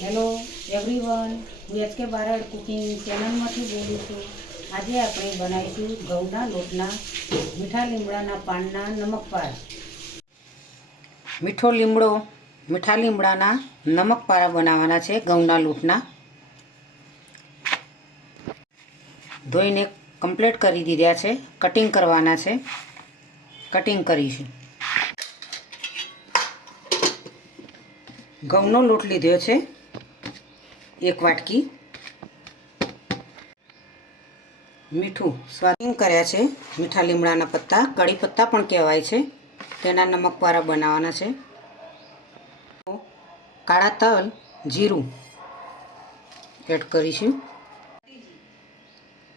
Hello everyone, હું HK Barad cooking ચેનલમાંથી બોલું છું। આજે આપણે બનાવીશું ઘઉંના લોટના મીઠા લીમડાના પાનના નમકપારા। મીઠા લીમડાના નમકપારા બનાવવાના છે। ઘઉંના લોટના ધોઈને કમ્પ્લીટ કરી દીધા છે। કટિંગ કરવાના છે। કટિંગ કરીશું। ઘઉંનો લોટ લીધો છે 1 વાટકી। મીઠું સ્વાદિંગ કર્યા છે। મીઠા લીમડાના પત્તા, કડી પત્તા પણ કહેવાય છે, તેના નમકપારા બનાવવાના છે। કાળા તલ, જીરું એડ કરીશું।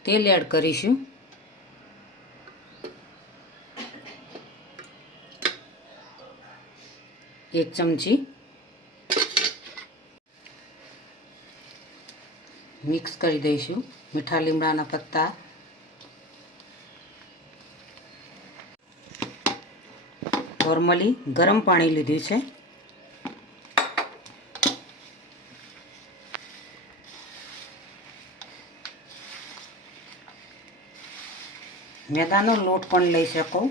તેલ એડ કરીશું। એક ચમચી મિક્સ કરી દઈશું। મીઠા લીમડાના પત્તા, નોર્મલી ગરમ પાણી લીધું છે। મેદાનો લોટ પણ લઈ શકો,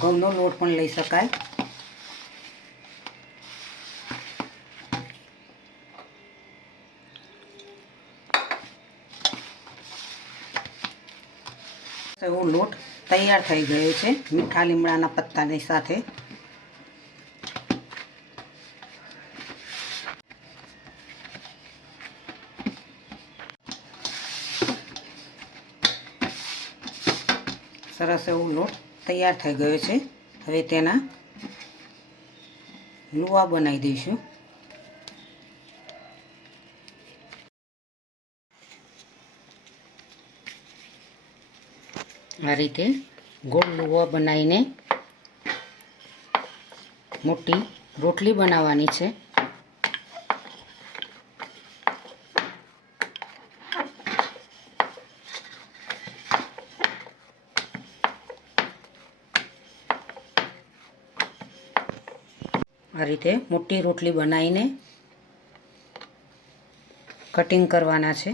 ઘઉંનો લોટ પણ લઈ શકાય। એવો લોટ તૈયાર થઈ ગયો છે મીઠા લીમડાના પત્તાની સાથે। સરસ એવો લોટ તૈયાર થઈ ગયો છે। હવે તેના લુવા બનાવી દઈશું। આ રીતે ગોળ લુવા બનાવીને મોટી રોટલી બનાવવાની છે। આ રીતે મોટી રોટલી બનાવીને કટિંગ કરવાના છે।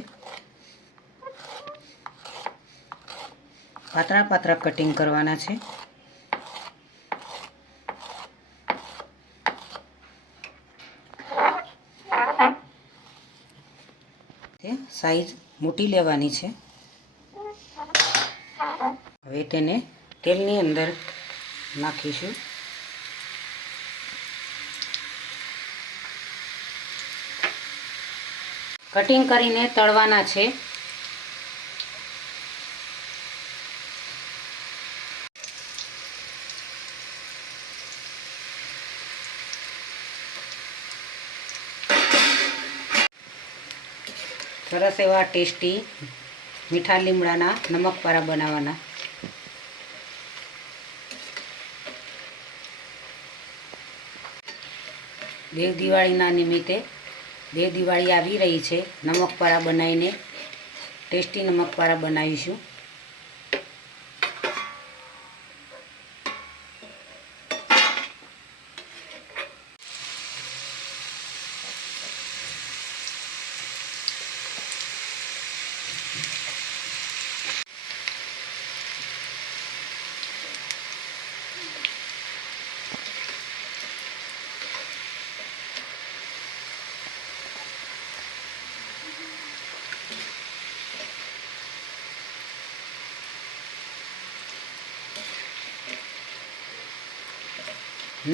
પાતળા પાતળા કટિંગ કરવાના છે। સાઈઝ મોટી લેવાની છે। હવે તેને તેલની અંદર નાખીશું। કટિંગ કરીને તળવાના છે। સરસ એવા ટેસ્ટી મીઠા લીમડાના નમકપારા બનાવવાના। દિવાળીના નિમિત્તે દિવાળી આવી રહી છે, નમકપારા બનાવીને ટેસ્ટી નમકપારા બનાવીશું।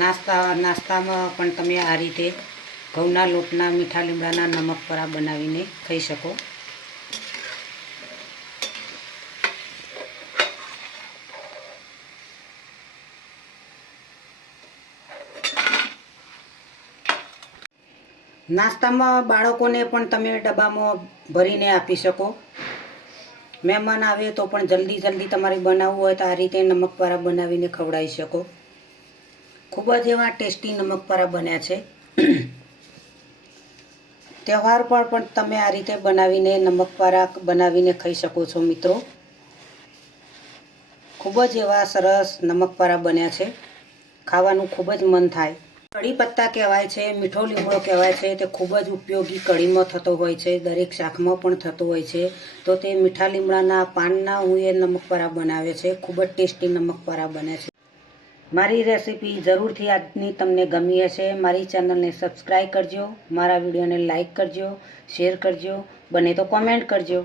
નાસ્તામાં પણ તમે આ રીતે ઘઉંના લોટના મીઠા લીમડાના નમકપારા બનાવીને ખાઈ શકો। નાસ્તામાં બાળકોને પણ તમે ડબ્બામાં ભરીને આપી શકો। મહેમાન આવે તો પણ જલ્દી તમારે બનાવવું હોય તો આ રીતે નમકપારા બનાવીને ખવડાવી શકો। ખૂબ જ એવા ટેસ્ટી નમકપારા બન્યા છે। તહેવાર પર પણ તમે આ રીતે બનાવીને નમકપારા બનાવીને ખાઈ શકો છો મિત્રો। ખૂબ જ એવા સરસ નમકપારા બન્યા છે, ખાવાનું ખૂબ જ મન થાય। કઢી પત્તા કહેવાય છે, મીઠો લીમડો કહેવાય છે. તે ખૂબ જ ઉપયોગી કઢીમાં થતો હોય છે, દરેક શાકમાં પણ થતો હોય છે. તો તે મીઠા લીમડાના પાનના હું એ નમકવાળા બનાવે છે. ખૂબ જ ટેસ્ટી નમકવાળા બને છે. મારી રેસીપી જરૂરથી આજની તમને ગમી હશે. મારી ચેનલને સબસ્ક્રાઈબ કરજો, મારા વિડીયોને લાઈક કરજો, શેર કરજો, બને તો કોમેન્ટ કરજો.